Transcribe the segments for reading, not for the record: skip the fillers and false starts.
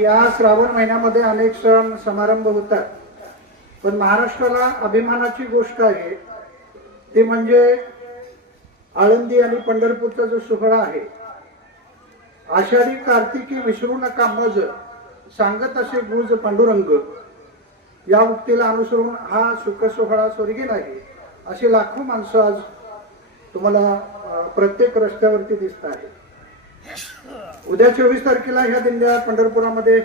या श्रावण महिन्यामध्ये अनेक सण समारंभ होतात, पण महाराष्ट्राला अभिमानाची गोष्ट आहे ती म्हणजे आळंदी आणि पंढरपूरचा जो सोहळा आहे. आषाढी कार्तिकी विसरू नका मज, सांगत असे गुज पांडुरंग, या उक्तीला अनुसरून हा सुख सोहळा स्वर्गीय आहे. अशी लाखो माणसं आज तुम्हाला प्रत्येक रस्त्यावरती दिसत आहे. उद्या 24 तारखेला ह्या दिंड्या पंढरपुरामध्ये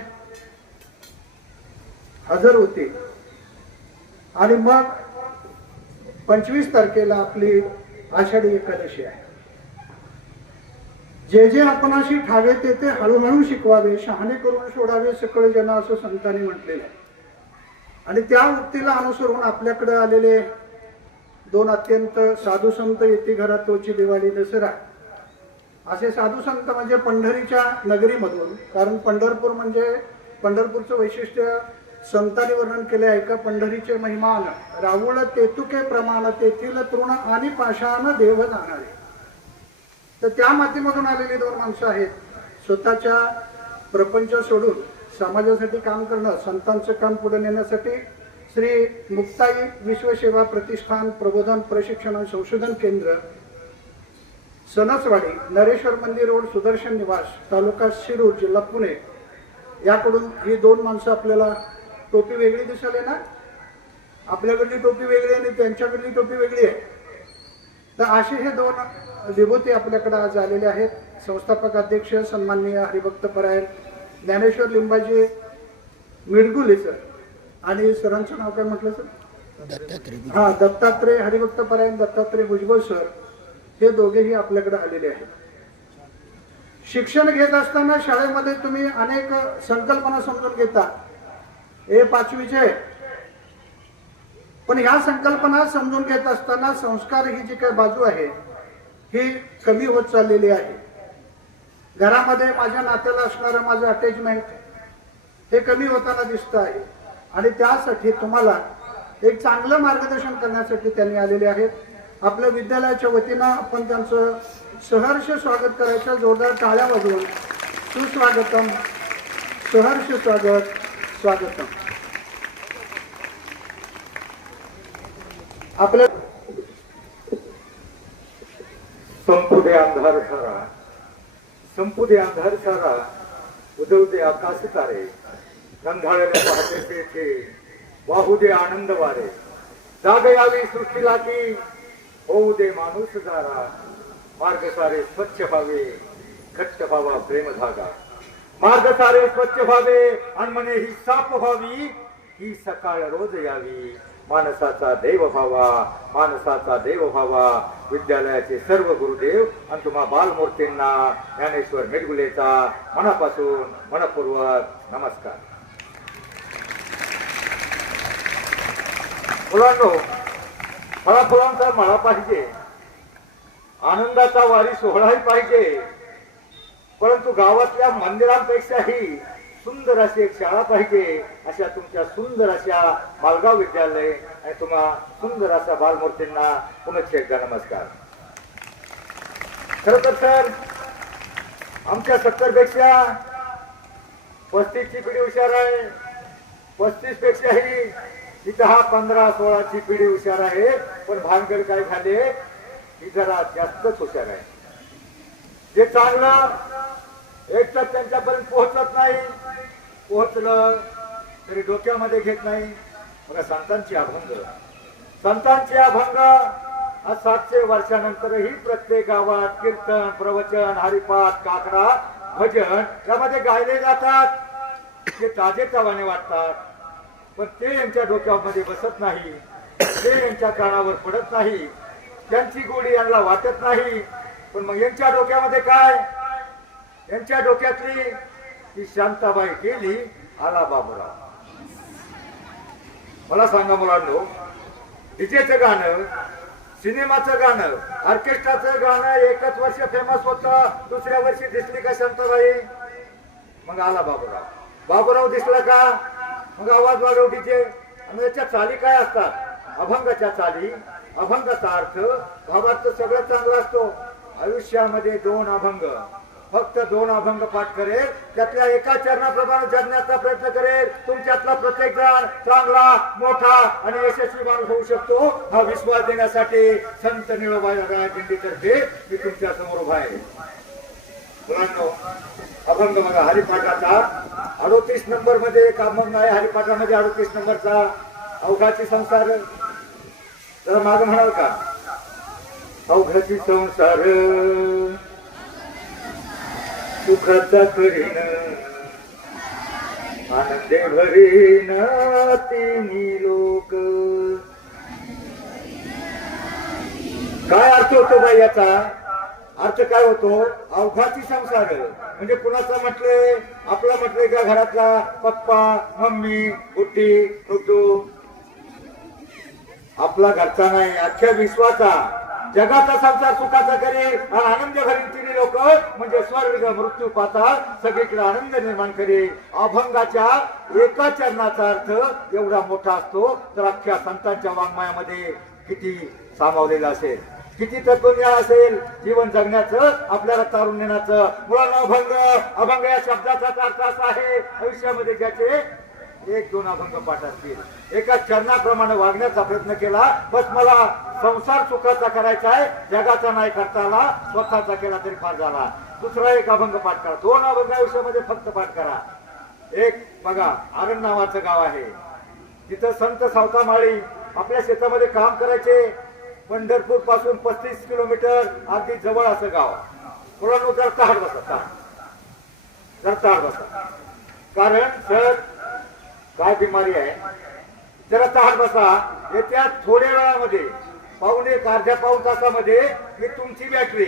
हजर होतील आणि मग 25 तारखेला आपली आषाढी एकादशी आहे. जे जे आपणाशी ठावे ते हळूहळू शिकवावे, शहाणे करून सोडावे सकळ जन, असं संतांनी म्हटलेलं आहे. आणि त्या उक्तीला अनुसरून आपल्याकडे आलेले दोन अत्यंत साधू संत, येती घरात तोची दिवाळी दसरा, असे साधू संत म्हणजे पंढरीच्या नगरीमधून. कारण पंढरपूर म्हणजे पंढरपूरचं वैशिष्ट्य संतांनी वर्णन केले आहे का, पंढरीचे महिमान रावळ तेतुके प्रमाण, तेथील तृण आणि पाषाण देव जाणारे. तर त्या मातीमधून आलेली दोन माणसं आहेत. स्वतःच्या प्रपंच सोडून समाजासाठी काम करणं, संतांचं काम पुढे नेण्यासाठी श्री मुक्ताई विश्वसेवा प्रतिष्ठान प्रबोधन प्रशिक्षण आणि संशोधन केंद्र, सणसवाडी, नरेश्वर मंदिर रोड, सुदर्शन निवास, तालुका शिरूर, जिल्हा पुणे, याकडून ही दोन माणसं आपल्याला. टोपी वेगळी दिसले ना, आपल्याकडली टोपी वेगळी आणि त्यांच्याकडली टोपी वेगळी आहे. तर असे हे दोन विभूती आपल्याकडे आज आलेले आहेत. संस्थापक अध्यक्ष सन्माननीय हरिभक्तपरायण ज्ञानेश्वर लिंबाजी मिडगुले सर, आणि सरांचं नाव काय म्हटलं सर? हा, दत्तात्रय हरिभक्तपरायण दत्तात्रय भुजबळ सर, हे दोघेही आपल्याकडे आलेले आहेत. शिक्षण घेत असताना शाळेमध्ये तुम्ही अनेक संकल्पना समजून घेता, हे पाचवीचे, पण ह्या संकल्पना समजून घेत असताना संस्कार ही जी काही बाजू आहे ही कमी होत चाललेली आहे. घरामध्ये माझ्या नात्याला असणारं माझं अटॅचमेंट हे कमी होताना दिसत आहे. आणि त्यासाठी तुम्हाला एक चांगलं मार्गदर्शन करण्यासाठी त्यांनी आलेले आहेत. आपल्या विद्यालयाच्या वतीनं आपण त्यांचं सहर्ष स्वागत करायचं. जोरदार टाळ्या वाजवून सुस्वागतम, सहर्ष स्वागत, स्वागतम. आपल्या संपू दे अंधार सारा, संपू दे अंधार सारा, उजवू दे आकाश तारे, गंधाळ्याने पहाटे तेथे वाहू दे आनंद वारे, जाग यावी सृष्टीला की होऊ दे माणूस जारा, मार्ग सारे स्वच्छ व्हावे, घट्ट व्हावा प्रेम धागा, मार्ग सारे स्वच्छ व्हावे आणि मने ही साफ व्हावी, ही सकाळ रोज यावी, मानसाचा देव व्हावा, मानसाचा देव व्हावा. विद्यालयाचे सर्व गुरुदेव आणि तुम्हा बालमूर्तींना ज्ञानेश्वर मिडगुलेचा मनापासून मनपूर्वक नमस्कार. मुलांनो, फळाफुलांचा मळा पाहिजे, आनंदाचा वारी सोहळाही पाहिजे, परंतु गावातल्या मंदिरांपेक्षाही सुंदर अशी एक शाळा पाहिजे. अशा तुमच्या सुंदर अशा मालगाव विद्यालय आणि तुम्हा सुंदर अशा बालमूर्तींना पुनश्च एकदा नमस्कार. खर तर सर, आमच्या 70 पेक्षा 35 ची पिढी हुशार आहे, 35 पेक्षाही ही 10, 15, 16 ची पिढी हुशार आहे. पण भानगड काय झाले, ही जरा जास्तच हुशार आहे. जे चांगलं एक तर त्यांच्यापर्यंत पोहोचत नाही, पोहोचलं तरी डोक्यामध्ये घेत नाही. बघा, संतांची अभंग, संतांची अभंग आज 700 वर्षानंतरही प्रत्येक गावात कीर्तन, प्रवचन, हरिपाठ, काकडा, भजन यामध्ये गायले जातात. ते ताजे तवाने वाटतात, पण ते यांच्या डोक्यामध्ये बसत नाही, ते यांच्या कानावर पडत नाही, त्यांची गोडी यांना वाटत नाही. पण मग यांच्या डोक्यामध्ये काय, यांच्या डोक्यातली ती शांताबाई गेली, आला बाबूराव. मला सांगा मुलांनो, डीजेचं गाणं, सिनेमाचं गाणं, ऑर्केस्ट्राचं गाणं एकच वर्ष फेमस होतं, दुसऱ्या वर्षी दिसली का शांताबाई, मग आला बाबूराव. बाबूराव दिसला का मग आवाज वाढव डीजे. आणि याच्या चाली काय असतात, अभंगाच्या चाली, अभंगाचा अर्थ, भावार्थ सगळं चांगला असतो. आयुष्यामध्ये 2 अभंग फक्त 2 अभंग पाठ करेल, त्यातल्या एका चरणाप्रमाणे जगण्याचा प्रयत्न करेल. तुमच्यातला प्रत्येक जण चांगला, मोठा आणि यशस्वी माणूस होऊ शकतो हा विश्वास देण्यासाठी संत निळोबा दिंडीतर्फे मी तुमच्या समोर उभा आहे. मुलांनो, अभंग बघा हरिपाठाचा 38 नंबर मध्ये एक अभंग आहे. हरिपाठामध्ये 38 नंबरचा अवघाची संसार. जरा माग म्हणाल का? अवघाची संसार सुखाचा करीन आनंदे भरीन तिन्ही लोक. काय अर्थ होतो बाई याचा? अर्थ काय होतो? अवघाची संसार म्हणजे कुणाचा म्हटले? आपला म्हटले का घरातला पप्पा, मम्मी, बुट्टी, ऋतू. आपला घरचा नाही, अख्ख्या विश्वाचा, जगाचा संसार सुखाचा करे आणि आनंद भरीन तिन्ही लोक म्हणजे स्वर्ग मृत्यू पाताळ सगळीकडे आनंद निर्माण करे. अभंगाच्या एका चरणाचा अर्थ एवढा मोठा असतो तर अख्ख्या संतांच्या वाङ्मयामध्ये किती सामावलेला असेल, किती तत्वज्ञान असेल जीवन जगण्याचं, आपल्याला तारून नेण्याचं. मुलांना अभंग या शब्दाचा अर्थ असा आहे आयुष्यामध्ये ज्याचे 1-2 अभंग पाठ असतील, एका चरणाप्रमाणे वागण्याचा प्रयत्न केला, बस मला संसार सुखाचा करायचा आहे, जगाचा नाही करता आला, स्वतःचा केला तरी फार झाला. दुसरा एक अभंग पाठ करा. 2 अभंग आयुष्यामध्ये फक्त पाठ करा. एक बघा, आरण नावाचं गाव आहे, तिथं संत सावतामाळी आपल्या शेतामध्ये काम करायचे. पंढरपूर पासून 35 किलोमीटर अगदी जवळ असं गाव. मुलांनो जर ताड बसा, जर ताड बसा, कारण सर काय बिमारी आहे, जरा ताड बसा. येत्या थोड्या वेळामध्ये पाऊण अर्ध्या पाऊण तासामध्ये मी तुमची बॅटरी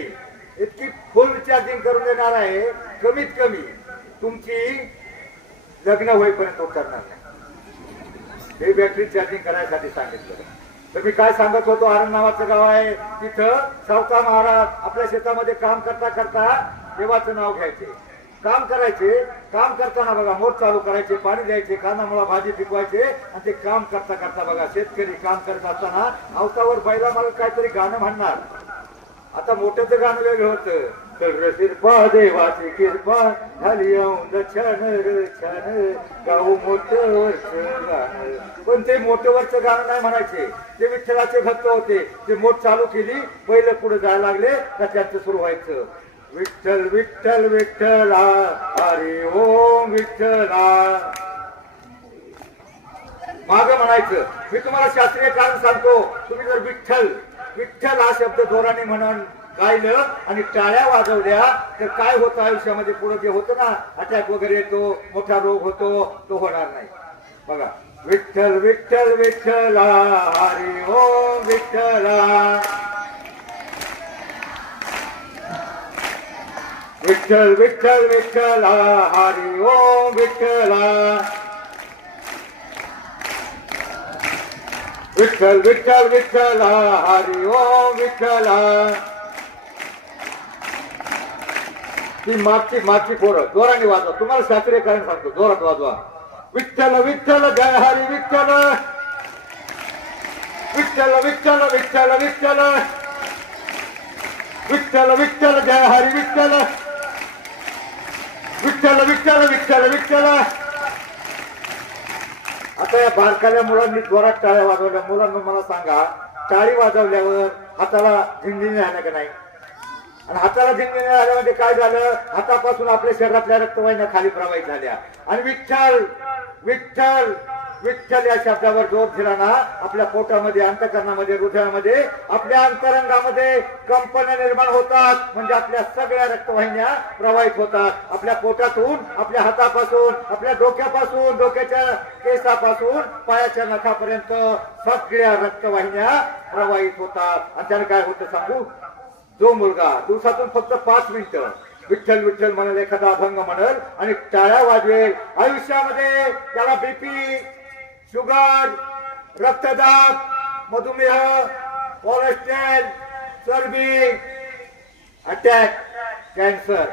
इतकी फुल चार्जिंग करून देणार आहे, कमीत कमी तुमची लग्न होईपर्यंत करणार नाही. हे बॅटरी चार्जिंग करायसाठी सांगितलं. तर मी काय सांगत होतो, आरण नावाचं गाव आहे, तिथं सावता महाराज आपल्या शेतामध्ये काम करता करता देवाचं नाव घ्यायचे, काम करायचे. काम करताना बघा मोठ चालू करायचे, पाणी द्यायचे, कानामुळा भाजी पिकवायचे आणि ते काम करता करता बघा शेतकरी काम करत असताना अवतावर बैला मला काहीतरी गाणं म्हणणार. आता मोठ्याच गाणं वेगळं होतं, तर शिरपा देवाची कृपा झाली छान छान गाऊ मोठवरचं गाणं. पण ते मोठवरचं गाणं नाही म्हणायचे, ते विठ्ठलाचे भक्त होते. ते मोठ चालू केली, बैल पुढे जायला लागले का त्यांचं सुरू व्हायचं, विठ्ठल विठ्ठल विठ्ठला हरी ओम विठ्ठला. माग म्हणायचं. मी तुम्हाला शास्त्रीय कारण सांगतो, तुम्ही जर विठ्ठल विठ्ठल हा शब्द जोराने म्हणून गायलं आणि टाळ्या वाजवल्या तर काय होतं आयुष्यामध्ये? पुढे जे होतं ना, अटॅक वगैरे येतो, मोठा रोग होतो, तो होणार नाही. बघा, विठ्ठल विठ्ठल विठ्ठला हरी ओम विठ्ठला, विठ्ठल विठ्ठल विठ्ठला हरी ओम विठ्ठला, विठ्ठल विठ्ठल विठ्ठला हरी ओम विठ्ठला. ती मागची पोरं जोराने वाजवा. तुम्हाला शास्त्रीय कारण सांगतो, जोरात वाजवा. विठ्ठल विठ्ठल जय हरी विठ्ठल, विठ्ठल विठ्ठल विठ्ठल विठ्ठल, विठ्ठल विठ्ठल जय हरी विठ्ठल, विठ्ठल विठ्ठल विठ्ठल विठ्ठल. आता या बारकाल्या मुलांनी जोरात टाळ्या वाजवल्या. मुलांना मला सांगा, टाळी वाजवल्यावर हाताला झिंगणी आल्या का नाही? आणि हाताला झिंगणी आल्या म्हणजे काय झालं? हातापासून आपल्या शरीरातल्या रक्तवाहिन्या खाली प्रवाहित झाल्या. आणि विठ्ठल विठ्ठल विठ्ठल या शब्दावर जोर दिला ना, आपल्या पोटामध्ये, अंतकरणामध्ये, हृदयामध्ये, आपल्या अंतरंगामध्ये कंपन निर्माण होतात. म्हणजे आपल्या सगळ्या रक्तवाहिन्या प्रवाहित होतात. आपल्या पोटातून, आपल्या हातापासून, आपल्या डोक्यापासून, डोक्याच्या केसापासून पायाच्या नखापर्यंत सगळ्या रक्तवाहिन्या प्रवाहित होतात. आणि त्याने काय होतं सांगू? जो मुलगा दिवसातून फक्त 5 मिनिटं विठ्ठल विठ्ठल म्हणेल, एखादा अभंग म्हणेल आणि टाळ्या वाजवेल, आयुष्यामध्ये त्याला बीपी, शुगर, रक्तदाब, मधुमेह, कोलेस्ट्रॉल, चरबी, अटॅक, कॅन्सर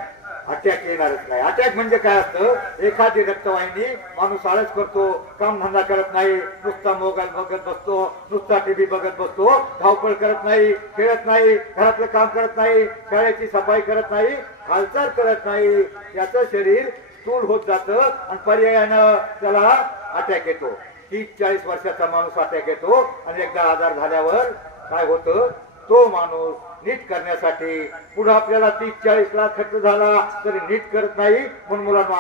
अटॅक येणारच नाही. अटॅक म्हणजे काय असतं, एखादी रक्तवाहिनी माणूस आळस करतो, काम धंदा करत नाही, नुसता मोबाईल बघत बसतो, नुसता टीव्ही बघत बसतो, धावपळ करत नाही, खेळत नाही, घरातलं काम करत नाही, शाळेची सफाई करत नाही, हालचाल करत नाही, त्याचं शरीर स्थूल होत जातं आणि पर्यायानं त्याला अटॅक येतो. 30-40 वर्षाचा माणूस अटॅक येतो आणि एकदा आजार झाल्यावर काय होतं, तो माणूस नीट करण्यासाठी पुढे आपल्याला 30-40 लाख खर्च झाला तरी नीट करत नाही. म्हणून मुलांना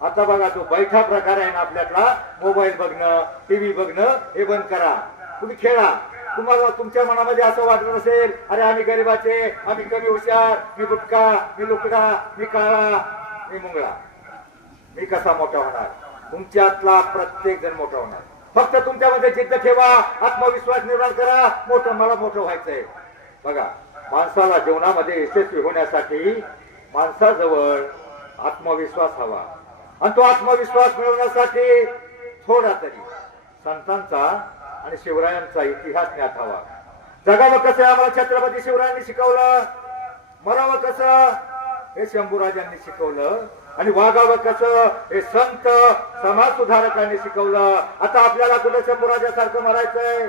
आता बघा, तो बैठा प्रकार आहे ना आपल्यातला, मोबाईल बघणं, टीव्ही बघणं, हे बंद करा. तुम्ही खेळा. तुम्हाला तुमच्या मनामध्ये असं वाटत असेल, अरे आम्ही गरीबाचे, आम्ही कमी हुशार, मी गुटखा, मी लुकडा, मी काळा, मी मुंगळा, मी कसा मोठा होणार? तुमच्यातला प्रत्येक जण मोठा होणार. फक्त तुमच्यामध्ये जिद्द ठेवा, आत्मविश्वास निर्माण करा, मला मोठं व्हायचंय. बघा, माणसाला जीवनामध्ये यशस्वी होण्यासाठी माणसाजवळ आत्मविश्वास हवा आणि तो आत्मविश्वास मिळवण्यासाठी थोडा तरी संतांचा आणि शिवरायांचा इतिहास ज्ञात हवा. जगावं कसं आम्हाला छत्रपती शिवरायांनी शिकवलं, मरावं कसं हे शंभूराजांनी शिकवलं, आणि वागावं कसं हे संत समाज सुधारकांनी शिकवलं. आता आपल्याला कुठं शंभूराजासारखं मरायचंय,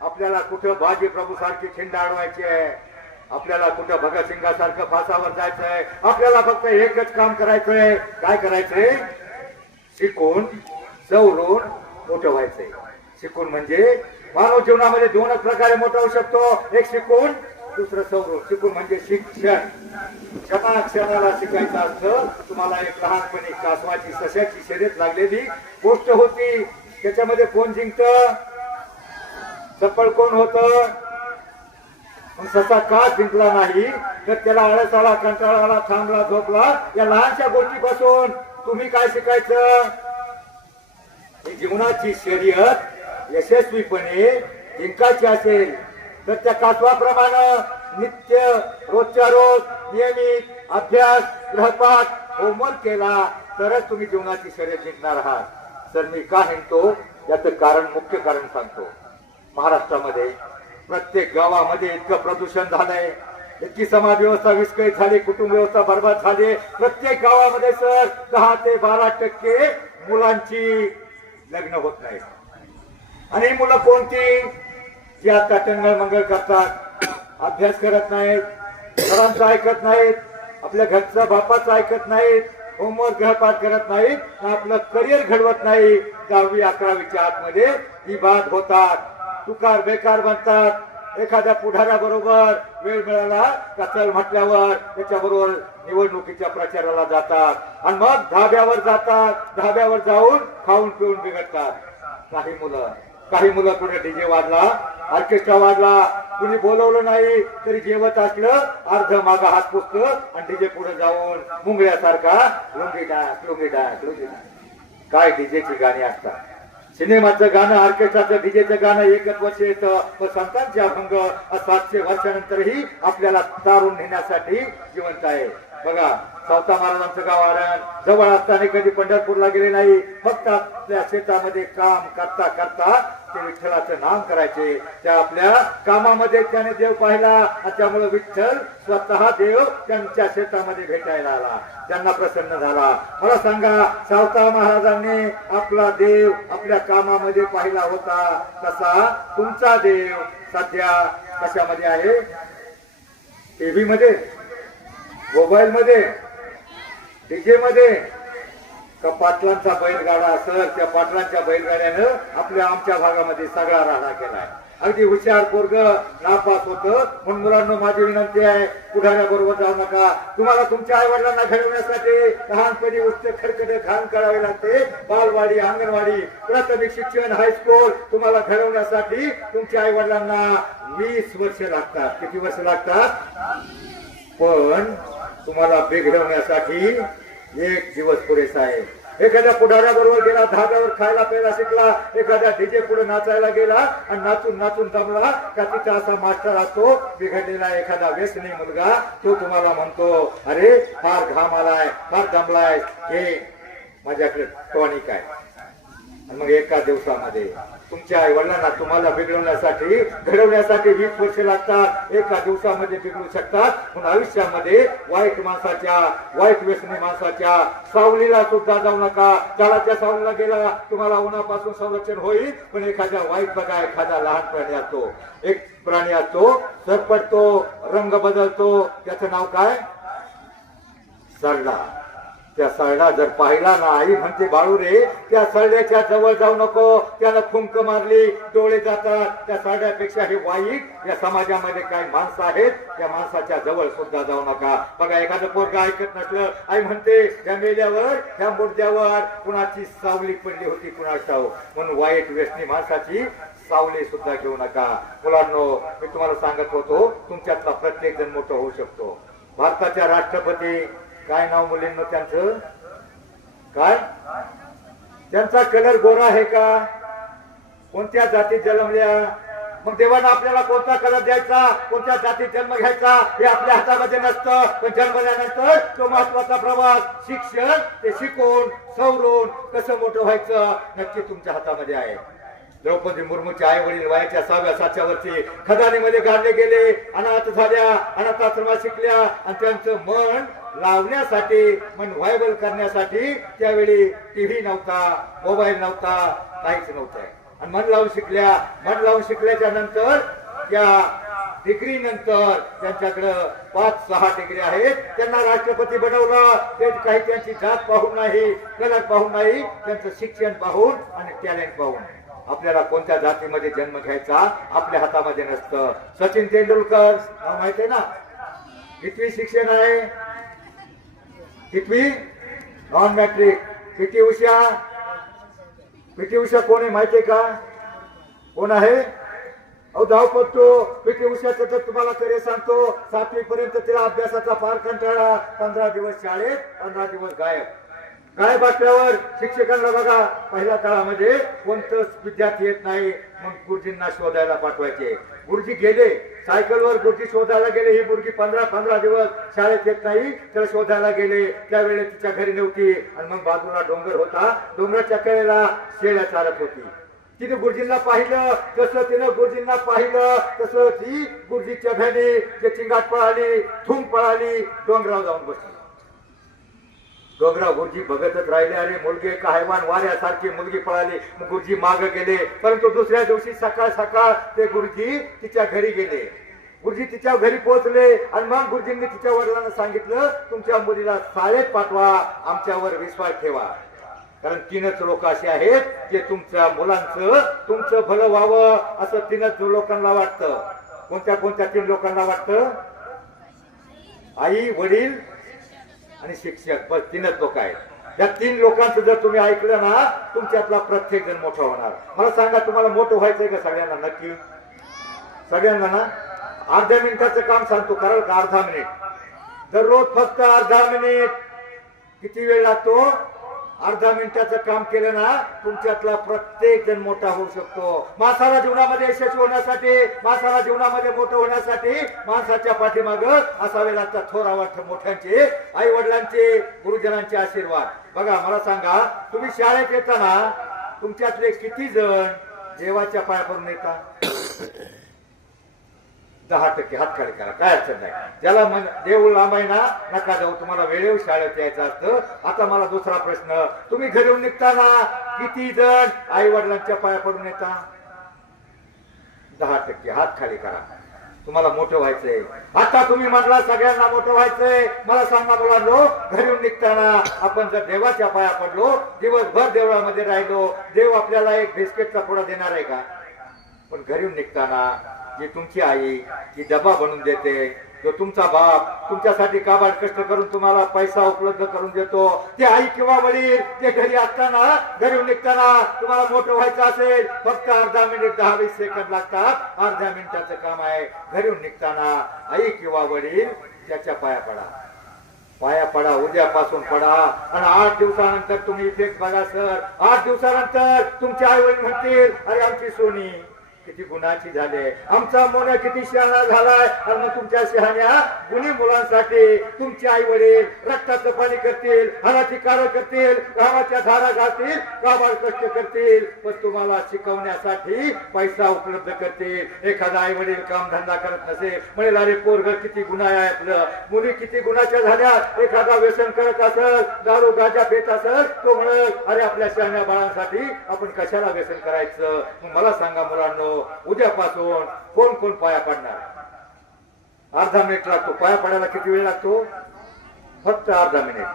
आपल्याला कुठं बाजी प्रभू सारखी खिंड अडवायची आहे, आपल्याला कुठं भगतसिंगासारखं फासावर जायचंय. आपल्याला फक्त एकच काम करायचंय. काय करायचंय? शिकून सवरून मोठं व्हायचंय. शिकून म्हणजे मानव जीवनामध्ये दोनच प्रकारे मोठा होऊ शकतो, एक शिकून, दुसरं सवरून. शिकून म्हणजे शिक्षण, क्षणाला शिकायचं असतं. तुम्हाला एक लहानपणी कासवाची सशाची शर्यत लागलेली गोष्ट होती. त्याच्यामध्ये कोण जिंकत, चप्पल कोण होत, ससा का जिंकला नाही तर त्याला आळस आला, कंटाळा आला, थांबला, झोपला. या लहानशा गोष्टीपासून तुम्ही काय शिकायचं? जीवनाची शर्यत यशस्वीपणे जिंकायची असेल तर त्या कासवाप्रमाणे नित्य रोजच्या रोज नियमित अभ्यास, गृहपाठ, होमवर्क केला तरच तुम्ही जीवनाची शर्यत जिंकणार आहात. तर मी का म्हणतो याचं कारण, मुख्य कारण सांगतो. महाराष्ट्रामध्ये प्रत्येक गावामध्ये इतकं प्रदूषण झालंय, इतकी समाज व्यवस्था विस्कळीत झाली, कुटुंब व्यवस्था बर्बाद झाली. प्रत्येक गावामध्ये सर 10 ते 12% मुलांची लग्न होत नाही. आणि ही मुलं कोणती? जी आता टंगळ मंगळ करतात, अभ्यास करत नाहीत, सरांचं ऐकत नाहीत, आपल्या घरचं बापाचं ऐकत नाहीत, होमवर्क गृहपाठ करत नाहीत, आपलं करिअर घडवत नाही. 10वी 11वीच्या आतमध्ये ही बाद होतात, तुकार बेकार बनतात. एखाद्या पुढाऱ्याबरोबर वेळ मिळाला का चल म्हटल्यावर त्याच्याबरोबर निवडणुकीच्या प्रचाराला जातात आणि मग धाब्यावर जातात. धाब्यावर जाऊन खाऊन पिऊन बिघडतात. काही मुलं कुठे डीजे वाजला, ऑर्केस्ट्रा वाजला, कुणी बोलवलं नाही तरी जेवत असलं अर्ध मागा हात पुसतं आणि डीजे पुढे जाऊन मुंगळ्यासारखा lungi dance, lungi dance, lungi dance. काय डीजेची गाणी असतात. सिनेमाचं गाणं, ऑर्केस्ट्राचं, डीजेचं गाणं एकच वर्ष येतं, पण संतांचे अभंग 700 वर्षानंतरही आपल्याला तारून नेण्यासाठी जिवंत आहे. बघा, सावता महाराजांचं गाव जवळ असताना कधी पंढरपूरला गेले नाही. फक्त आपल्या शेतामध्ये काम करता करता ते विठ्ठलाचं नाम करायचे. त्या आपल्या कामामध्ये त्याने देव पाहिला आणि त्यामुळे विठ्ठल स्वतः देव त्यांच्या शेतामध्ये भेटायला आला, त्यांना प्रसन्न झाला. मला सांगा, सावता महाराजांनी आपला देव आपल्या कामामध्ये पाहिला होता, तसा तुमचा देव सध्या कशामध्ये आहे? टीव्ही मध्ये, मोबाईल मध्ये, डीजे मध्ये. का पाटलांचा बैलगाडा असेल, त्या पाटलांच्या बैलगाड्यानं आमच्या भागामध्ये सगळा राडा केलाय. अगदी हुशार पोरग नापास होतं. म्हणून मुलांना माझी विनंती आहे, पुढाऱ्या बरोबर जाऊ नका. तुम्हाला तुमच्या आई वडिलांना घडवण्यासाठी लहानपणी उच्च खडखड घाण करावे लागते. बालवाडी, अंगणवाडी, प्राथमिक शिक्षण, हायस्कूल तुम्हाला घडवण्यासाठी तुमच्या आई वडिलांना 20 वर्ष लागतात. किती वर्ष लागतात? पण तुम्हाला बिघडवण्यासाठी 1 दिवस पुरेसा आहे. एखाद्या पुढाऱ्याबरोबर गेला, धाब्यावर खायला प्यायला शिकला, एखाद्या डीजे पुढे नाचायला गेला आणि नाचून नाचून दमला का तिचा असा मास्टर असतो बिघडलेला एखादा व्यसनी मुलगा, तो तुम्हाला म्हणतो, अरे फार घाम आलाय, फार दमलाय, हे माझ्याकडे टॉनिक आहे. आणि मग एका दिवसामध्ये तुमच्या आई वडिलांना तुम्हाला बिघडवण्यासाठी, घडवण्यासाठी 20 वर्ष लागतात. एका दिवसामध्ये बिघडू शकतात. पण आयुष्यामध्ये वाईट माणसाच्या, वाईट व्यसनी माणसाच्या सावलीला सुद्धा जाऊ नका. झाडाच्या सावलीला गेला तुम्हाला उन्हापासून संरक्षण होईल, पण एखाद्या वाईट बघा, एखादा लहान प्राणी असतो, एक प्राणी असतो, सरपटतो, रंग बदलतो, त्याचं नाव काय? सरडा. त्या सरडा जर पाहिला ना, आई म्हणते बाळू रे त्या सरड्याच्या जवळ जाऊ नको, त्याला फुंक मारली डोळे जातात. त्या सरड्यापेक्षा हे वाईट या समाजामध्ये काही माणसं आहेत, त्या माणसाच्या जवळ सुद्धा जाऊ नका. बघा एखादं पोरग ऐकत नसलं, आई म्हणते त्या मेल्यावर त्या मुर्द्यावर कुणाची सावली पडली होती कुणास ठाऊक. म्हणून वाईट व्यसनी माणसाची सावली सुद्धा घेऊ नका. मुलांनो, मी तुम्हाला सांगत होतो तुमच्यातला प्रत्येक जण मोठं होऊ शकतो. भारताच्या राष्ट्रपती काय नाव मुलींना त्यांचं? काय त्यांचा कलर गोरा आहे का? कोणत्या जातीत जन्मल्या? मग देवानं आपल्याला कोणता कलर द्यायचा, कोणत्या जातीत जन्म घ्यायचा हे आपल्या हातामध्ये नसतं. पण जन्मल्यानंतर तो महत्वाचा प्रवास, शिक्षण, ते शिकून सवरून कसं मोठं व्हायचं नक्की तुमच्या हातामध्ये आहे. द्रौपदी मुर्मूचे आई वडील वयाच्या 6व्या-7व्या वर्षी खदानीमध्ये गाडले गेले, अनाथ झाल्या, अनाथाश्रमात शिकल्या आणि त्यांचं मन लावण्यासाठी, मन व्हायबल करण्यासाठी त्यावेळी टीव्ही नव्हता, मोबाईल नव्हता, काहीच नव्हतं. आणि मन लावून शिकल्या. मन लावून शिकल्याच्या नंतर त्या डिग्री नंतर त्यांच्याकडं 5-6 डिग्री आहेत. त्यांना राष्ट्रपती बनवलं. ते काही त्यांची जात पाहून नाही, कलर पाहून नाही, त्यांचं शिक्षण पाहून आणि टॅलेंट पाहून. आपल्याला कोणत्या जातीमध्ये जन्म घ्यायचा आपल्या हातामध्ये नसतं. सचिन तेंडुलकर माहिती आहे ना, कितवी शिक्षण आहे? कितवी? Non matric. PT Usha, PT Usha कोण आहे माहितीये का? कोण आहे? अहो धावपटू पीटी उषाचं तर तुम्हाला तरी सांगतो, 7वी पर्यंत तिला अभ्यासाचा फार कंटाळा. 15 दिवस शाळेत, 15 दिवस गायब. काय बाटल्यावर शिक्षकांना बघा, पहिल्या काळामध्ये कोणतंच विद्यार्थी येत नाही, मग गुरुजींना शोधायला पाठवायचे. गुरुजी गेले, सायकलवर गुरुजी शोधायला गेले. ही मुलगी 15 दिवस शाळेत येत नाही, तर शोधायला गेले. त्यावेळेस तिच्या घरी नव्हती. आणि मग बाजूला डोंगर होता, डोंगराच्या कडेला शेळ्या चालत होती. तिने गुरुजींना पाहिलं, जसं तिनं गुरुजींना पाहिलं तसं ती गुरुजीच्या भ्याने जे चिंगाट पळाली, थुंक पळाली, डोंगरावर जाऊन बसली. डोंगराव गुरुजी बघतच राहिले. अरे मुलगी का हैवान, वाऱ्यासारखी मुलगी पळाली. मग गुरुजी मागे गेले. परंतु दुसऱ्या दिवशी सकाळ ते गुरुजी तिच्या घरी गेले. गुरुजी तिच्या घरी पोहोचले आणि मग गुरुजींनी तिच्या वडिलांना सांगितलं, तुमच्या मुलीला शाळेत पाठवा, आमच्यावर विश्वास ठेवा. कारण 3च लोक असे आहेत जे तुमच्या मुलांचं, तुमचं भलं व्हावं असं 3च लोकांना वाटतं. कोणत्या 3 लोकांना वाटतं? आई, वडील आणि शिक्षक. बस 3च लोक आहेत. या 3 लोकांचं जर तुम्ही ऐकलं ना, तुमच्यातला प्रत्येक जण मोठा होणार. मला सांगा, तुम्हाला मोठं व्हायचंय का सगळ्यांना? नक्की सगळ्यांना ना. अर्ध्या मिनिटाचं काम सांगतो, कराल का? अर्धा मिनिट दररोज, फक्त अर्धा मिनिट. किती वेळ लागतो? अर्धा मिनिटाचं काम केलं ना, तुमच्यातला प्रत्येक जण मोठा होऊ शकतो. माणसाला जीवनामध्ये यशस्वी होण्यासाठी, माणसाला जीवनामध्ये मोठं होण्यासाठी माणसाच्या पाठीमागं असावे लागतात थोरावट मोठ्यांचे, आई वडिलांचे, गुरुजनांचे आशीर्वाद. बघा मला सांगा, तुम्ही शाळेत येताना तुमच्यातले किती जण देवाच्या पाया पडून येतात? 10% हात खाली करा, काय अडचण नाही. ज्याला देव लांब आहे ना, नका जाऊ, तुम्हाला वेळेवर शाळेत यायचं असतं. आता मला दुसरा प्रश्न, तुम्ही घरून निघताना किती जण आई वडिलांच्या पाया पडून येता? 10% हात खाली करा. तुम्हाला मोठं व्हायचंय. आता तुम्ही म्हटला सगळ्यांना मोठं व्हायचंय. मला सांगा मुलांनो, घरून निघताना आपण जर देवाच्या पाया पडलो, दिवसभर देवळामध्ये राहिलो, देव आपल्याला एक बिस्किटचा पुडा देणार आहे का? पण घरून निघताना जी तुमची आई जी डबा बनवून देते, जो तुमचा बाप तुमच्यासाठी काबाड कष्ट करून तुम्हाला पैसा उपलब्ध करून देतो, ते आई किंवा वडील ते घरी असताना, घरून निघताना तुम्हाला मोठं व्हायचं असेल, फक्त अर्धा मिनिट 10-20 सेकंद लागतात. अर्ध्या मिनिटाचं काम आहे. घरून निघताना आई किंवा वडील त्याच्या पाया पडा, पाया पडा, उद्यापासून पडा. आणि 8 दिवसानंतर तुम्ही इफेक्ट बघा सर. 8 दिवसानंतर तुमचे आई वडील म्हणतील, अरे आमची सोनी किती गुणाची झाले, आमचा मोना किती शहाणा झालाय. आणि मग तुमच्या शहाण्या गुणी मुलांसाठी तुमचे आई वडील रक्ताचं पाणी करतील, हाराची कार करतील, गावाच्या धारा घालतील, गावात कष्ट करतील, पण तुम्हाला शिकवण्यासाठी पैसा उपलब्ध करतील. एखादा आई वडील काम धंदा करत नसेल, म्हणेल अरे पोरग किती गुन्हा आहे आपलं, मुली किती गुणाच्या झाल्या. एखादा व्यसन करत असेल, दारू गांजा पेत असेल, तो म्हणेल अरे आपल्या शहाण्या बाळांसाठी आपण कशाला व्यसन करायचं. मग मला सांगा मुलांनो, उद्यापासून कोण कोण पाया पडणार? अर्धा मिनिट लागतो पाया पडायला. किती वेळ लागतो? फक्त अर्धा मिनिट.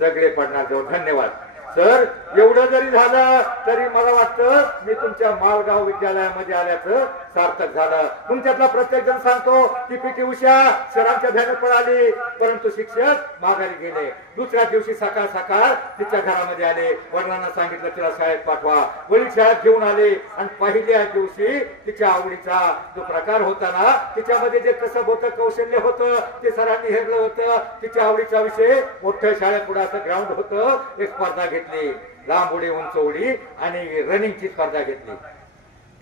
सगळे पडणार जाऊ. धन्यवाद सर. एवढं जरी झालं तरी मला वाटतं मी तुमच्या मालगाव विद्यालयामध्ये आल्याचं सार्थक झालं. तुमच्यातला प्रत्येक जण सांगतो की पीटी उषा सरांच्या ध्यानात पळाली, परंतु शिक्षक माघारी गेले. दुसऱ्या दिवशी सकाळ सकाळ तिच्या घरामध्ये आले, वडिलांना सांगितलं तिला शाळेत पाठवा. वडील शाळेत घेऊन आले आणि पहिल्या दिवशी तिच्या आवडीचा जो प्रकार होता ना, तिच्यामध्ये जे कसब होतं, कौशल्य होतं, ते सरांनी हेरलं होतं. तिच्या आवडीचा विषय मोठ्या शाळेपुढे असं ग्राउंड होतं. एक स्पर्धा घेतली, लांब उडी, उंच उडी आणि रनिंगची स्पर्धा घेतली,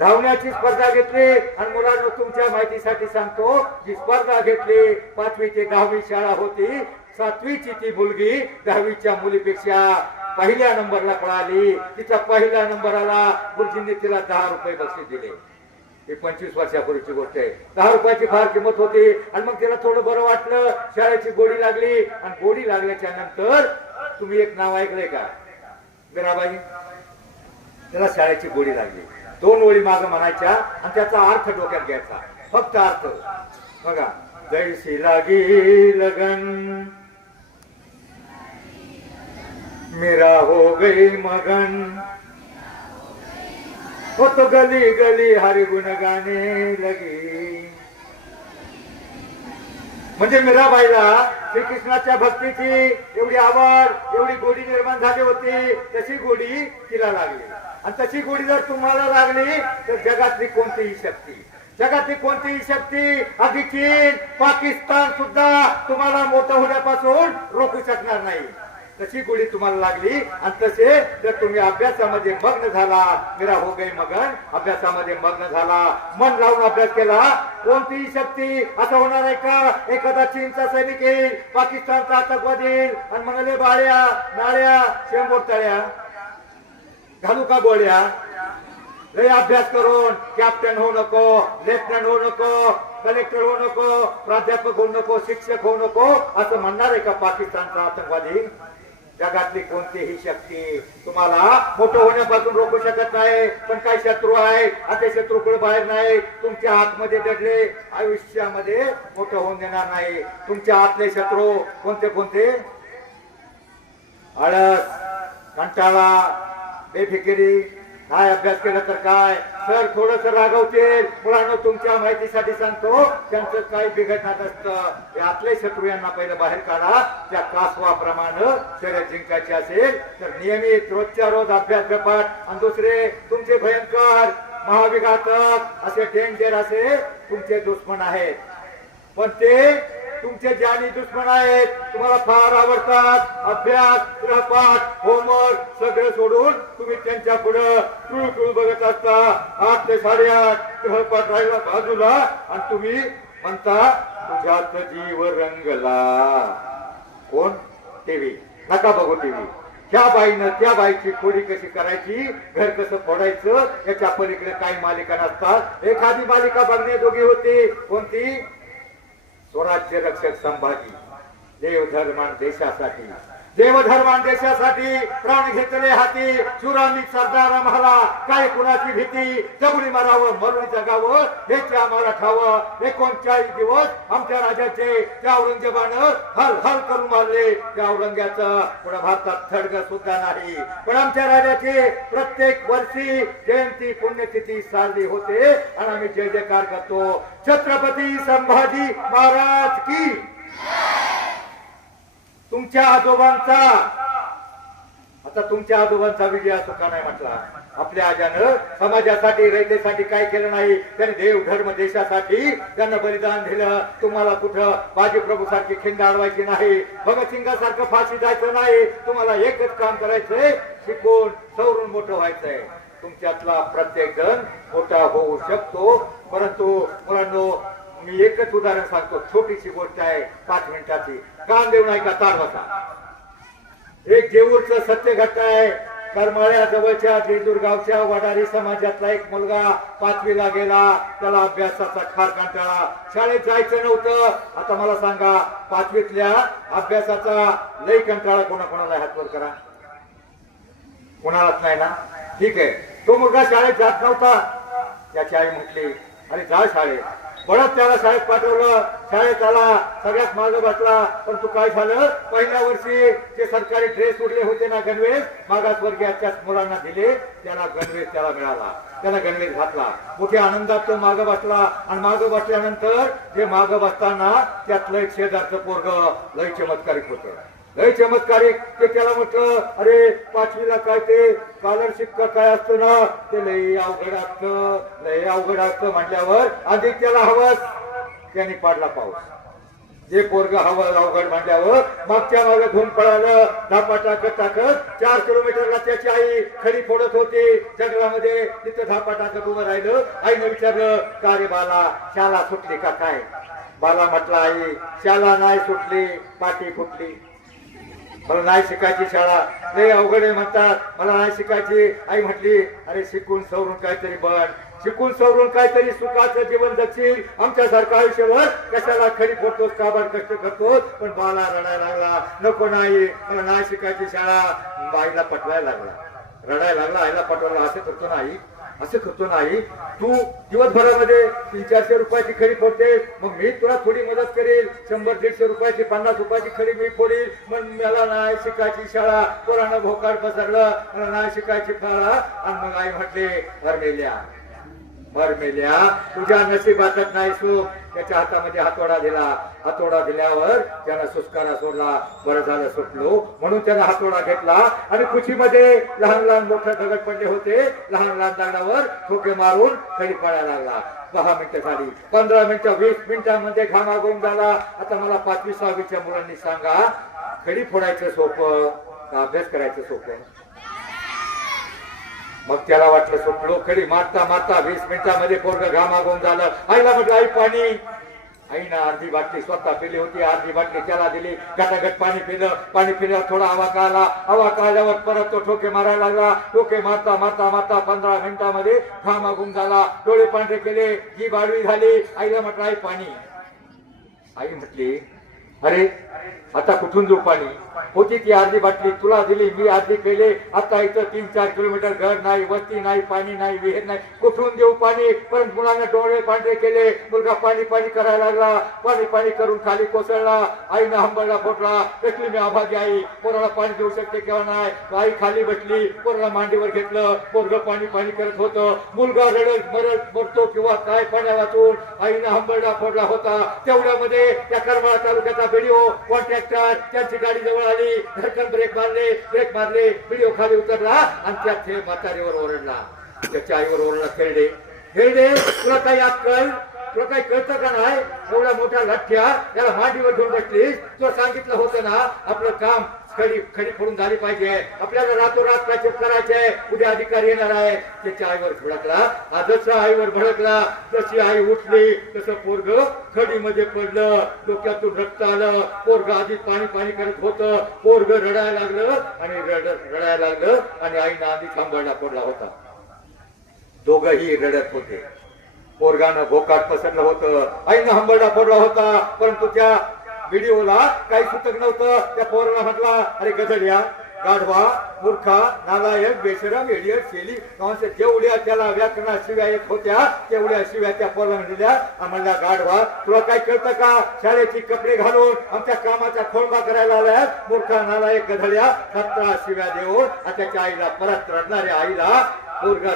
धावण्याची स्पर्धा घेतली. आणि मुलांना तुमच्या माहितीसाठी सांगतो, जी स्पर्धा घेतली 5वी ते 10वी शाळा होती. 7वीची ती मुलगी 10वीच्या मुलीपेक्षा पहिल्या नंबरला पळाली. तिचा पहिला नंबर आला. गुरुजींनी तिला 10 रुपये बक्षीस दिले. ही 25 वर्षापूर्वीची गोष्ट आहे. 10 रुपयाची फार किंमत होती. आणि मग तिला थोडं बरं वाटलं, शाळेची गोडी लागली. आणि गोडी लागल्याच्या नंतर तुम्ही एक नाव ऐकलंय का? गराबाई. त्याला शाळेची गोडी लागली. 2 ओळी माग म्हणायच्या आणि त्याचा अर्थ डोक्यात घ्यायचा. फक्त अर्थ बघा. जैसी लागी लगन मेरा हो गई मगन, हो तो गली गली हरि गुण गाणे लगी. म्हणजे मीराबाईला श्रीकृष्णाच्या भक्तीची एवढी आवड, एवढी गोडी निर्माण झाली होती. तशी गोडी तिला लागली. आणि तशी गोडी जर तुम्हाला लागली तर जगातली कोणतीही शक्ती, जगातली कोणतीही शक्ती, अगदी चीन, पाकिस्तान सुद्धा तुम्हाला मोठं होण्यापासून रोखू शकणार नाही. तशी गोडी तुम्हाला लागली. आणि तसे जर तुम्ही अभ्यासामध्ये मग्न झाला, मेरा हो गई मगन, अभ्यासामध्ये मग्न झाला, मन लावून अभ्यास केला, कोणतीही शक्ती असं होणार आहे का? एखादा चीनचा सैनिक येईल, पाकिस्तानचा आतंकवादी येईल आणि म्हणाले बाळ्या नाळ्या शेंबोर तळ्या घालू का गोळ्या, लय अभ्यास करून कॅप्टन होऊ नको, लेफ्टनंट होऊ नको, कलेक्टर होऊ नको, प्राध्यापक होऊ नको, शिक्षक होऊ नको असं म्हणणार आहे का पाकिस्तानचा आतंकवादी? जगातली कोणतीही शक्ती तुम्हाला मोठं होण्यापासून रोखू शकत नाही. पण काही शत्रू आहे, आता शत्रूकडे बाहेर नाही, तुमच्या आतमध्ये दडले, आयुष्यामध्ये मोठं होऊन देणार नाही. तुमच्या आतले शत्रू कोणते कोणते? आळस, कंटाळा, बेफिकिरी, काय अभ्यास केला तर काय, सर थोडस रागवतील. मुलांना तुमच्या माहितीसाठी सांगतो, त्यांचं काही बिघडणार असतं. यातले शत्रू यांना पहिलं बाहेर काढा. त्या कासवाप्रमाणे शर्यत जिंकायची असेल तर नियमित रोजच्या रोज अभ्यास गपाट. आणि दुसरे तुमचे भयंकर महाविघातक असे डेंजर असे तुमचे दुश्मन आहेत, पण ते तुमचे जानी दुश्मन आहेत. तुम्हाला फार आवडतात. अभ्यास, गृहपाठ, होमवर्क सगळं सोडून तुम्ही त्यांच्या पुढे टुळटुळ बघत असता. 8 ते 8:30 गृहपाठ राहिला बाजूला आणि तुम्ही म्हणता तुझ्यात जीव रंगला. कोण? टीव्ही. नका बघू टीव्ही. त्या बाईनं त्या बाईची खोडी कशी करायची, घर कसं फोडायचं, याच्या पलीकडे काही मालिका नसतात. एखादी मालिका बघण्याजोगी होती. कोणती? स्वराज्य रक्षक संभाजी. देवधर्मान देशासाठी, देवधर्मान देशासाठी प्राण घेतले हाती. शुरामी सरदार आम्हाला काय कुणाची भीती, जगुनी मारावं मरुणी जगावं हेच आम्हाला ठावं. 39 दिवस आमच्या राजाचे त्या औरंगजेबानं हल हल करून मारले. त्या औरंग्याचं पुढे भारतात थडग सुद्धा नाही. पण आमच्या राजाची प्रत्येक वर्षी जयंती पुण्यतिथी साजरी होते आणि आम्ही जय जयकार करतो. छत्रपती संभाजी महाराज की. तुमच्या आजोबांचा, आता तुमच्या आजोबांचा विजय असं का नाही म्हटला? आपल्या आजानं समाजासाठी, रयतेसाठी काय केलं नाही. त्यांनी देव धर्म देशासाठी त्यांना बलिदान दिलं. तुम्हाला कुठं बाजीप्रभू सारखी खिंड अडवायची नाही, भगतसिंगासारखं फाशी जायचं नाही. तुम्हाला एकच काम करायचंय, शिकून सवरून मोठं व्हायचंय. तुमच्यातला प्रत्येक जण मोठा होऊ शकतो. परंतु मुलांनो, मी एकच उदाहरण सांगतो, छोटीशी गोष्ट आहे, 5 मिनिटाची. कान देऊ नाही का तार बसा. एक जेऊरचं सत्य घटना आहे. करमाळ्या जवळच्या जेजूर गावच्या वडारी समाजातला एक मुलगा 5वीला गेला. त्याला अभ्यासाचा फार कंटाळा, शाळेत जायचं नव्हतं. आता मला सांगा, 5वीतल्या अभ्यासाचा लई कंटाळा कोणाकोणाला हातवर करा? कोणालाच नाही ना? ठीक आहे. तो मुलगा शाळेत जात नव्हता. त्याची आई म्हटली, अरे जा शाळेत. परत त्याला शाळेत पाठवलं. शाळेत आला, सगळ्यात मागे बसला. पण तू काय झालं, पहिल्या वर्षी जे सरकारी ड्रेस उरले होते ना, गणवेश, मागासवर्गीयाच्या मुलांना दिले. त्याला गणवेश त्याला मिळाला. त्याला गणवेश घातला. मोठ्या आनंदात तो मागे बसला. आणि मागे बसल्यानंतर जे मागे बसताना त्यातलं एक शेजारचं पोरग लय चमत्कारिक होतं. लय चमत्कारिक. ते त्याला म्हटलं, अरे 5वीला काय ते स्कॉलरशिप का काय असतं ना, ते लय अवघड असतं, लय अवघड असतं म्हटल्यावर अधिक त्याला हवस. त्याने पाडला पाऊस. जे पोरग हवं अवघड म्हटल्यावर मागच्या मागे धुम पळालं. धापा टाकत टाकत 4 किलोमीटरला त्याची आई खडी फोडत होती जंगलामध्ये. तिथं धापा टाकत उभं राहिलं. आईने विचारलं, का रे बाला, शाळा सुटली का काय? बाला म्हटला, आई शाळा नाही सुटली, पाठी फुटली. मला नाही शिकायची शाळा, लय अवघड आहे म्हणतात, मला नाही शिकायची. आई म्हटली, अरे शिकून सवरून काहीतरी बन, शिकून सवरून काहीतरी सुखाचं जीवन जगशील. आमच्यासारखं आयुष्यभर कशाला खडी फोडतोस, काबाड कष्ट करतोस. पण बाला रडायला लागला, नको नाही, मला नाही शिकायची शाळा. बाईला पटवायला लागला, रडायला लागला. आईला पटवायला, असं करतो नाही, असं करतो नाही, तू दिवसभरामध्ये 300-400 रुपयाची खडी फोडते, मग मी तुला थोडी मदत करेल. 100-150 रुपयाची, 50 रुपयाची खडी मी फोडील. मग मला नाही शिकायची शाळा. पोरानं भोकाड पसरलं, मला नाही शिकायची शाळा. आणि मग आई म्हटले, मेल्या, तुझ्या नशिबातच नाही सुख. त्याच्या हातामध्ये हातोडा दिला. हातोडा दिल्यावर त्यानं सुस्कारा सोडला. बरं झालं सुटलो म्हणून त्यानं हातोडा घेतला. आणि कुशीमध्ये लहान लहान मोठे दगड पडले होते. लहान लहान दगडावर ठोके मारून खडी पाडायला लागला. 10 मिनिटं झाली, 15 मिनिटं, 20 मिनिटांमध्ये घामाघूम झाला. आता मला 5वी-6वीच्या मुलांनी सांगा, खडी फोडायचं सोपं का अभ्यास करायचं सोपं? मग त्याला वाटलं सुटलो. खडी मारता मारता 20 मिनिटांमध्ये पोरग घामाघूम झालं. आईला म्हटलं, आई पाणी. आईनं अर्धी बाटली स्वतः पिली होती, अर्धी बाटली त्याला दिली. गटागट पाणी पिलं. पाणी पिल्यावर थोडा आवाका आला. आवाका आल्यावर परत तो ठोके मारायला लागला. ठोके मारता मारता मारता 15 मिनिटांमध्ये घामाघूम झाला. डोळे पांढरे केले, जीभ आडवी झाली. आईला म्हटलं, आई पाणी. आई म्हटली, अरे आता कुठून देऊ पाणी? होती ती अर्धी बाटली, तुला दिली, मी अर्धी केले. आता इथं 3-4 किलोमीटर घर नाही, वस्ती नाही, पाणी नाही, विहीर नाही, कुठून देऊ पाणी? पण मुलांना डोळे पांढरे केले. मुलगा पाणी पाणी करायला लागला. पाणी पाणी करून खाली कोसळला. आईनं हंबरला फोडला. देखली मी आभागी आई, पोराला पाणी देऊ शकते किंवा नाही. आई खाली बसली, पोराला मांडीवर घेतलं. पोरग पाणी पाणी करत होतं. मुलगा रडत मरत मरतो किंवा काय पाण्या वाचून आईनं हंबरला फोडला होता. तेवढ्यामध्ये त्या करमाळा तालुक्याचा व्हिडिओ कॉन्ट्रॅक्टर त्यांची गाडी जवळ आली. धडकन ब्रेक मारले, व्हिडिओ खाली उतरला आणि त्यात हे म्हातारीवर ओरडला. त्याच्या आईवर ओरडला, खेळडे तुला काही अक्कल, तुला काही कळतं का नाही? एवढा मोठा लठ्ठ्या त्याला मांडीवर घेऊन बसलीस. तुला सांगितलं होतं ना आपलं काम खडी फोडून झाली पाहिजे, आपल्याला रातोरात प्राचीन करायचंय, उद्या अधिकारी येणार आहे. त्याच्या आईवर भडकला. आजच्या आईवर भडकला. तशी आई उठली, तसं पोरग खडीमध्ये पडलं. डोक्यातून रक्त आलं. पोरग आधी पाणी पाणी करत होतं. पोरग रडायला लागलं आणि आईनं आधी थांबायला पडला होता. दोघही रडत होते. पोरगानं भोकाट पसरलं होतं. आईनं हंबरडा पडला होता. परंतु त्या व्हिडिओला काही सुतक नव्हतं. त्या पोराला म्हटला, अरे गधड्या, गाढवा, मूर्खा, नालायक, बेशरम, एडियट, शेली, जेवढ्या त्याला व्याकरणा शिव्या येत होत्या तेवढ्या शिव्या त्या पोराला दिल्या. म्हणला, गाढवा, तुला काय कळतं का? शाळेची कपडे घालून आमच्या कामाचा खोळंबा करायला आलाय. मूर्खा, नालायक, गधड्या, 17 शिव्या देऊन त्याच्या आईला परत रडणाऱ्या आईला पोरगा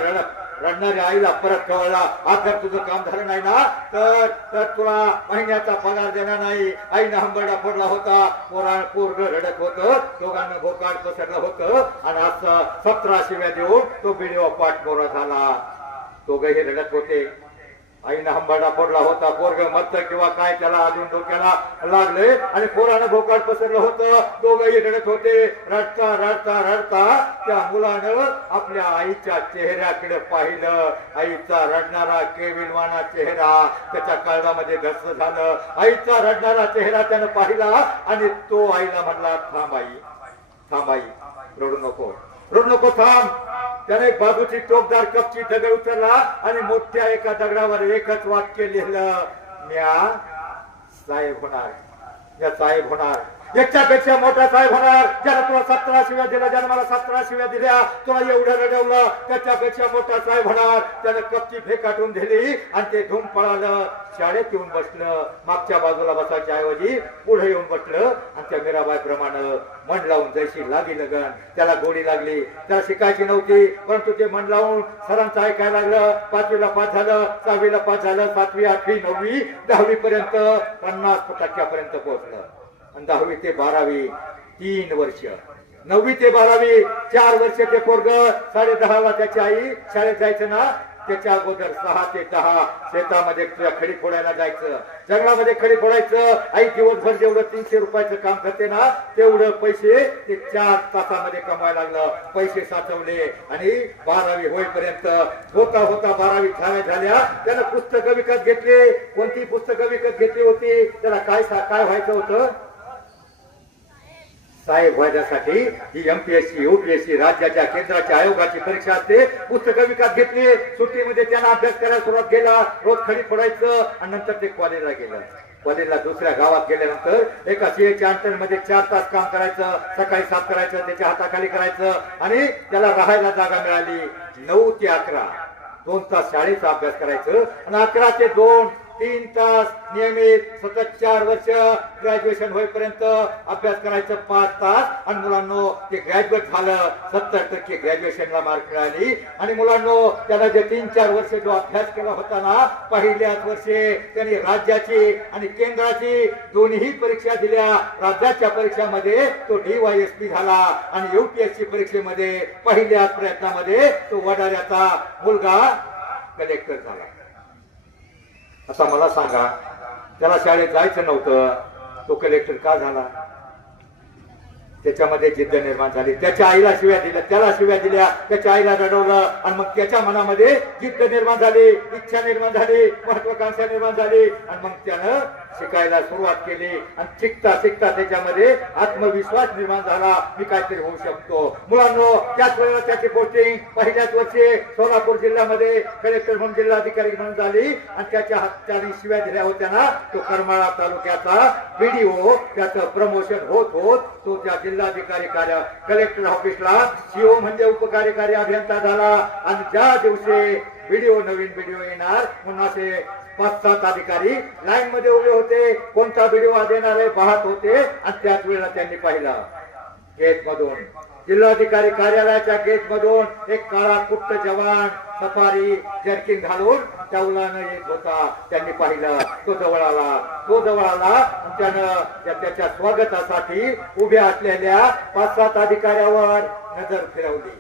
रडणाऱ्या आईला परत कळला, आता तुझं काम झालं नाही ना तर तुला महिन्याचा पगार देणार नाही. आईनं हंबरडा फोडला होता. पोरग रडत होतं. दोघांना भोकाड पसरलं होतं. आणि असं 17 शिव्या देऊन तो व्हिडिओ पाठमोरा झाला. दोघंही रडत होते. आईनं हंबाडा फोडला होता. पोरग मरत किंवा काय त्याला अजून डोक्याला लागले आणि पोरानं भोकाड पसरलं होतं. दोघंही रडत होते. रडता रडता रडता त्या मुलानं आपल्या आईच्या चेहऱ्याकडे पाहिलं. आईचा रडणारा केविलवाना चेहरा त्याच्या कळण्यामध्ये धस झालं. आईचा रडणारा चेहरा त्यानं पाहिला आणि तो आईला म्हणला, थांब आई, थांब आई, रडू नको, रडू नको, थांब. त्याने एक बाजूची टोकदार कपची दगड उचलला आणि मोठ्या एका दगडावर एकच वाक्य लिहिलं, म्या साहेब होणार, या साहेब होणार, याच्यापेक्षा मोठा साहेब होणार. ज्याला तुला 17 शिव्या दिल्या, ज्याला मला 17 शिव्या दिल्या, तुला एवढं रडवलं, त्याच्यापेक्षा मोठा साहेब होणार. त्यानं कपची फेकाटून दिली आणि ते धूम पळालं. शाळेत येऊन बसलं. मागच्या बाजूला बसायच्या ऐवजी पुढे येऊन बसलं आणि त्या मीराबाई प्रमाणे मन लावून जैशी लागी लगन. त्याला गोडी लागली. त्याला शिकायची नव्हती, परंतु ते मन लावून सरांचं ऐकायला लागलं. 5वीला पास झालं, 6वीला पास झालं, 7वी 8वी 9वी 10वी पर्यंत 50% पोहोचलं. आणि 10वी ते 12वी 3 वर्ष, 9वी ते 12वी 4 वर्ष ते पोरग. 10:30ला त्याची आई शाळेत जायचं ना, त्याच्या अगोदर 6 ते 10 शेतामध्ये खडी फोडायला जायचं, जंगलामध्ये खडी फोडायचं. आई दिवसभर जेवढं 300 रुपयाचं काम करते ना, तेवढं पैसे ते 4 तासामध्ये कमवायला लागलं. पैसे साचवले आणि 12वी होईपर्यंत होता होता 12वी झाल्या. त्यानं पुस्तकं विकत घेतली. कोणती पुस्तकं विकत घेतली होती? त्याला काय व्हायचं होतं? साहेब व्हायच्यासाठी ही MPSC UPSC राज्याच्या केंद्राच्या आयोगाची परीक्षा असते. पुस्तकं विकत घेतली. सुट्टीमध्ये त्यांना अभ्यास करायला सुरुवात केला. रोज खडी फोडायचं आणि नंतर ते कॉलेजला गेलं. कॉलेजला दुसऱ्या गावात गेल्यानंतर एका CAच्या अंतरमध्ये 4 तास काम करायचं. सकाळी 7 करायचं, त्याच्या हाताखाली करायचं आणि त्याला राहायला जागा मिळाली. 9 ते 11 2 तास शाळेचा अभ्यास करायचं आणि 11 ते 2 3 तास नियमित सतत 4 वर्ष ग्रॅज्युएशन होईपर्यंत अभ्यास करायचं 5 तास. आणि मुलांनो ते ग्रॅज्युएट झालं. 70% ग्रॅज्युएशनला मार्क मिळाली. आणि मुलांनो त्याला जे 3-4 वर्ष जो अभ्यास केला होता ना, पहिल्याच वर्षी त्यांनी राज्याची आणि केंद्राची दोन्ही परीक्षा दिल्या. राज्याच्या परीक्षामध्ये तो DYSP झाला आणि UPSC परीक्षेमध्ये पहिल्याच प्रयत्नामध्ये तो वडाऱ्याचा मुलगा कलेक्टर झाला. आता मला सांगा, त्याला शाळेत जायचं नव्हतं, तो कलेक्टर का झाला? त्याच्यामध्ये जिद्द निर्माण झाली. त्याच्या आईला शिव्या दिल्या, त्याला शिव्या दिल्या, त्याच्या आईला रडवलं आणि मग त्याच्या मनामध्ये जिद्द निर्माण झाली, इच्छा निर्माण झाली, महत्वाकांक्षा निर्माण झाली आणि मग त्यानं शिकायला सुरुवात केली. आणि शिकता शिकता त्याच्यामध्ये आत्मविश्वास निर्माण झाला, मी काहीतरी होऊ शकतो. मुलांनो त्याच वेळेला त्याची पोस्टिंग पहिल्याच वर्षी सोलापूर जिल्ह्यामध्ये कलेक्टर म्हणून जिल्हाधिकारी म्हणून झाली. आणि त्याच्या हाताने शिव्या दिल्या होत्या ना, तो करमाळा तालुक्याचा BDO, त्याचं प्रमोशन होत होत तो त्या जिल्हाधिकारी कार्य कलेक्टर ऑफिसला CO म्हणजे उपकार्यकारी अभियंता झाला. आणि ज्या दिवशी नवीन BDO येणार म्हणून असे 5-7 अधिकारी लाईन मध्ये उभे होते. कोणता BDO देणार आहे पाहत होते. आणि त्याच वेळेला त्यांनी पाहिलं गेट मधून, जिल्हाधिकारी कार्यालयाच्या गेट मधून एक काळा कुट्ट जवान सफारी जर्किन घालून टवलानं येत होता. त्यांनी पाहिलं. तो जवळ आला आणि त्यानं त्याच्या स्वागतासाठी उभ्या असलेल्या 5-7 अधिकाऱ्यावर नजर फिरवली.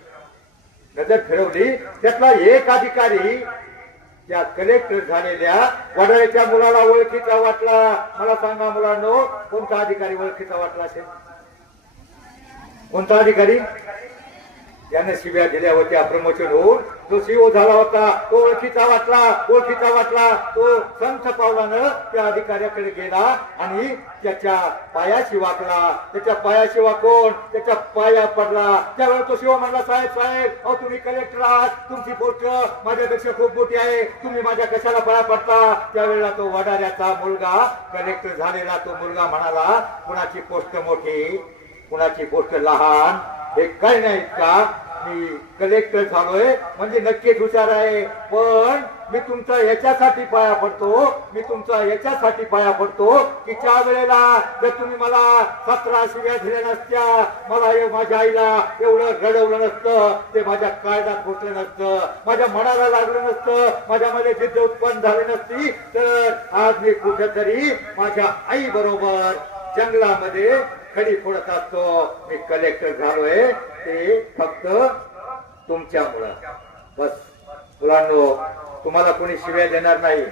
त्यातला एक अधिकारी त्या कलेक्टर झालेल्या वडाळ्याच्या मुलाला ओळखीचा वाटला. मला सांगा मुलांनो, कोणता अधिकारी ओळखीचा वाटला असेल? कोणता अधिकारी? त्याने शिव्या दिल्या होत्या प्रमोशन होऊन तो CO झाला होता. तो ओळखीचा वाटला. तो संथ पावलानं त्या अधिकाऱ्याकडे गेला आणि त्याच्या पायाशी वाकला. त्याच्या पायाशी वाकून त्याच्या पाया पडला. त्यावेळेस तो शिव म्हणला, साहेब अहो तुम्ही कलेक्टर आहात, तुमची पोस्ट माझ्यापेक्षा खूप मोठी आहे, तुम्ही माझ्या कशाला पाया पडता? त्यावेळेला तो वडाऱ्याचा मुलगा कलेक्टर झालेला तो मुलगा म्हणाला, कुणाची पोस्ट मोठी, कुणाची पोस्ट लहान, हे काय नाही का? मी कलेक्टर झालोय म्हणजे नक्कीच हुशार आहे, पण मी तुमचा याच्यासाठी पाया पडतो की ज्या वेळेला जर तुम्ही मला 17 शिव्या दिल्या नसत्या, मला माझ्या आईला एवढं रडवलं नसतं, ते माझ्या काळजात पोचलं नसतं, माझ्या मनाला लागलं नसतं, माझ्यामध्ये जिद्द उत्पन्न झाली नसती, तर आज मी कुठेतरी माझ्या आई बरोबर जंगलामध्ये खडी फोडत असतो. मी कलेक्टर झालोय ते फक्त तुमच्यामुळं. बस मुलांनो, तुम्हाला कोणी शिव्या देणार नाही,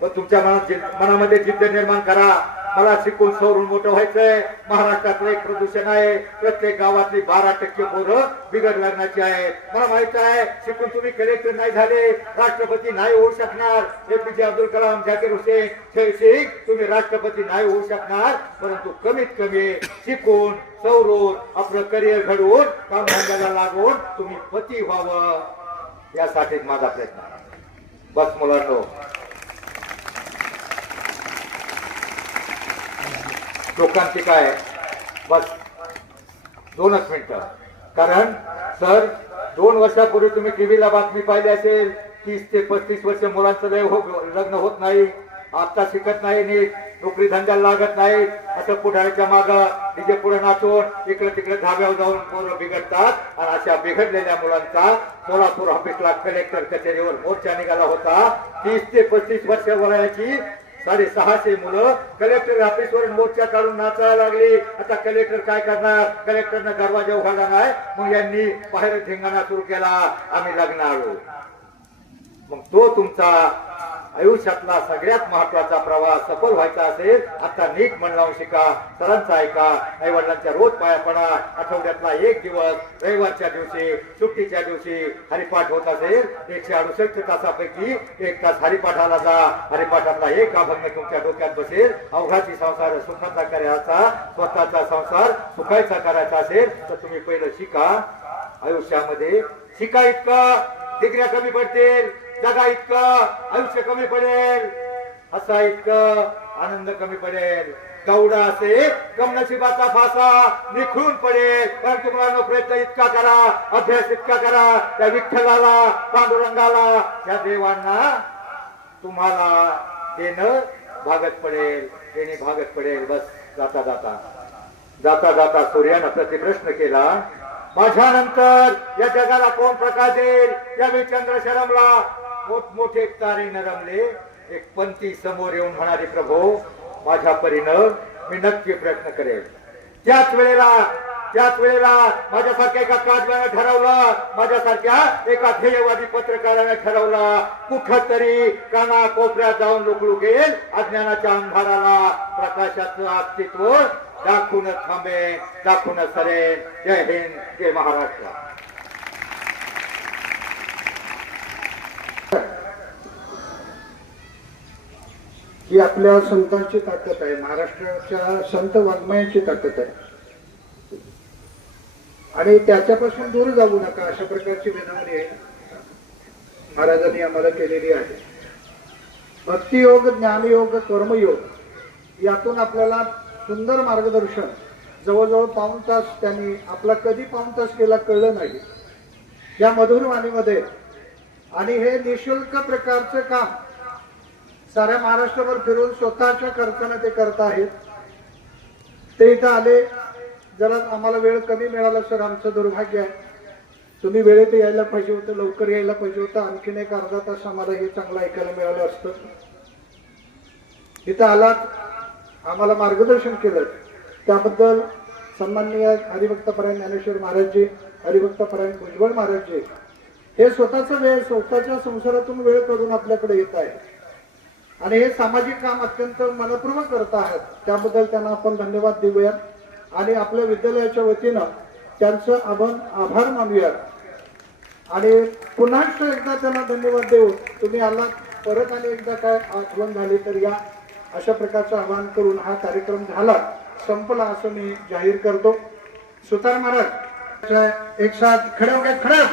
पण तुमच्या मनामध्ये जिद्द निर्माण करा. मला शिकून सवरून मोठं व्हायचंय. महाराष्ट्रातलं एक प्रदूषण आहे, प्रत्येक गावातली 12% पोरं बिगड लग्नाची आहेत. मला माहित आहे शिकून तुम्ही कलेक्टर नाही झाले, राष्ट्रपती नाही होऊ शकणार. APJ अब्दुल कलाम, झाकीर हुसेन, शेख तुम्ही राष्ट्रपती नाही होऊ शकणार, परंतु कमीत कमी शिकून सवरून आपलं करिअर घडवून कामधंद्याला लागून तुम्ही पती व्हावं, यासाठीच माझा प्रयत्न आहे. बस मुलांनो, लोकांची काय बस 2च मिनिटं. कारण सर 2 वर्षापूर्वी तुम्ही टीव्हीला बातमी पाहिली असेल, 30 ते 35 वर्ष मुलांचं लग्न होत नाही, आता शिकत नाही, नीट नोकरी धंद्याला लागत नाही, असं पुढाऱ्याच्या माग डीजे पुढे नाचून इकडे तिकडे धाब्यावर जाऊन पोरं बिघडतात. आणि अशा बिघडलेल्या मुलांचा सोलापूर ऑफिसला कलेक्टर कचेरीवर मोर्चा निघाला होता. 30 ते 35 वर्ष वयाची 650 मुलं कलेक्टर ऑफिसवर मोर्चा काढून नाचायला लागली. आता कलेक्टर काय करणार, कलेक्टरनं दरवाजा उघडला नाही, मग यांनी बाहेर धिंगाणा सुरू केला, आम्ही लग्न आलो. मग तो तुमचा आयुष्यातला सगळ्यात महत्वाचा प्रवास सफल व्हायचा असेल, आता नीट मन लावून शिका, सरांचा ऐका, आई वडिलांच्या रोज पाया पडा. आठवड्यातला 1 दिवस रविवारच्या दिवशी, सुट्टीच्या दिवशी हरिपाठ होत असेल, 168 तासापैकी 1 तास हरिपाठाला जा. हरिपाठातला 1 अभंग तुमच्या डोक्यात बसेल. अवघाची संसार सुखाचा करायचा, स्वतःचा संसार सुखायचा करायचा असेल तर तुम्ही पहिलं शिका. आयुष्यामध्ये शिका इतकं डिग्र्या कमी पडतील, जगा इतकं आयुष्य कमी पडेल, असा इतकं आनंद कमी पडेल. गौडा असे कमनशिबाचा फासा निखळून पडेल. परंतु मुलांनो प्रयत्न इतका करा, अभ्यास इतका करा, त्या विठ्ठलाला, पांडुरंगाला, त्या देवांना तुम्हाला देणं भागत पडेल, देणे भागत पडेल. बस जाता जाता जाता जाता सूर्यानं प्रतिप्रश्न केला, माझ्यानंतर या जगाला कोण प्रकाश देईल? यावेळी चंद्र शरमला, मोठमोठे तारे नरमले. एक पंथी समोर येऊन म्हणाली, प्रभू माझ्या परीनं मी नक्की प्रयत्न करेल. त्याच वेळेला माझ्यासारख्या एका काजव्यानं ठरवलं, माझ्यासारख्या एका ध्येयवादी पत्रकाराने ठरवलं, कुठं तरी काना कोपऱ्यात जाऊन लुकलुकेल अज्ञानाच्या अंधाराला प्रकाशाचं अस्तित्व दाखवूनच थांबेन, दाखवूनच सरेन. जय हिंद, जय महाराष्ट्र. ही आपल्या संतांची ताकद आहे, महाराष्ट्राच्या संत वाङ्मयांची ताकद आहे. आणि त्याच्यापासून दूर जाऊ नका, अशा प्रकारची विनवणी महाराजांनी आम्हाला केलेली आहे. भक्तियोग, ज्ञानयोग, कर्मयोग यातून आपल्याला सुंदर मार्गदर्शन जवळजवळ 1 तास त्यांनी आपला कधी 1 तास केला कळलं नाही या मधुर वाणीमध्ये. आणि हे निशुल्क प्रकारचं काम साऱ्या महाराष्ट्रभर फिरून स्वतःच्या खर्चाने ते करत आहेत. ते इथं आले, जरा आम्हाला वेळ कमी मिळाला सर, आमचं दुर्भाग्य आहे. तुम्ही वेळेत यायला पाहिजे होतं, लवकर यायला पाहिजे होतं, आणखीन एक अर्धा तास आम्हाला हे चांगलं ऐकायला मिळालं असतं. इथं आलात, आम्हाला मार्गदर्शन केलं, त्याबद्दल सन्माननीय हरिभक्तपरायण ज्ञानेश्वर महाराजजी, हरिभक्तपरायण भुजबळ महाराजजी हे स्वतःचा वेळ, स्वतःच्या संसारातून वेळ काढून आपल्याकडे येत आहे आणि हे सामाजिक काम अत्यंत मनपूर्वक करत आहेत. त्याबद्दल त्यांना आपण धन्यवाद देऊया आणि आपल्या विद्यालयाच्या वतीनं त्यांचं आभार मानूया. आणि पुन्हा एकदा त्यांना धन्यवाद देऊ. तुम्ही आलात, परत आणि एकदा काय आठवण झाली तर या, अशा प्रकारचं आवाहन करून हा कार्यक्रम झाला, संपला असं मी जाहीर करतो. सुतार महाराज एक साथ खड़े हो गए, खड़े.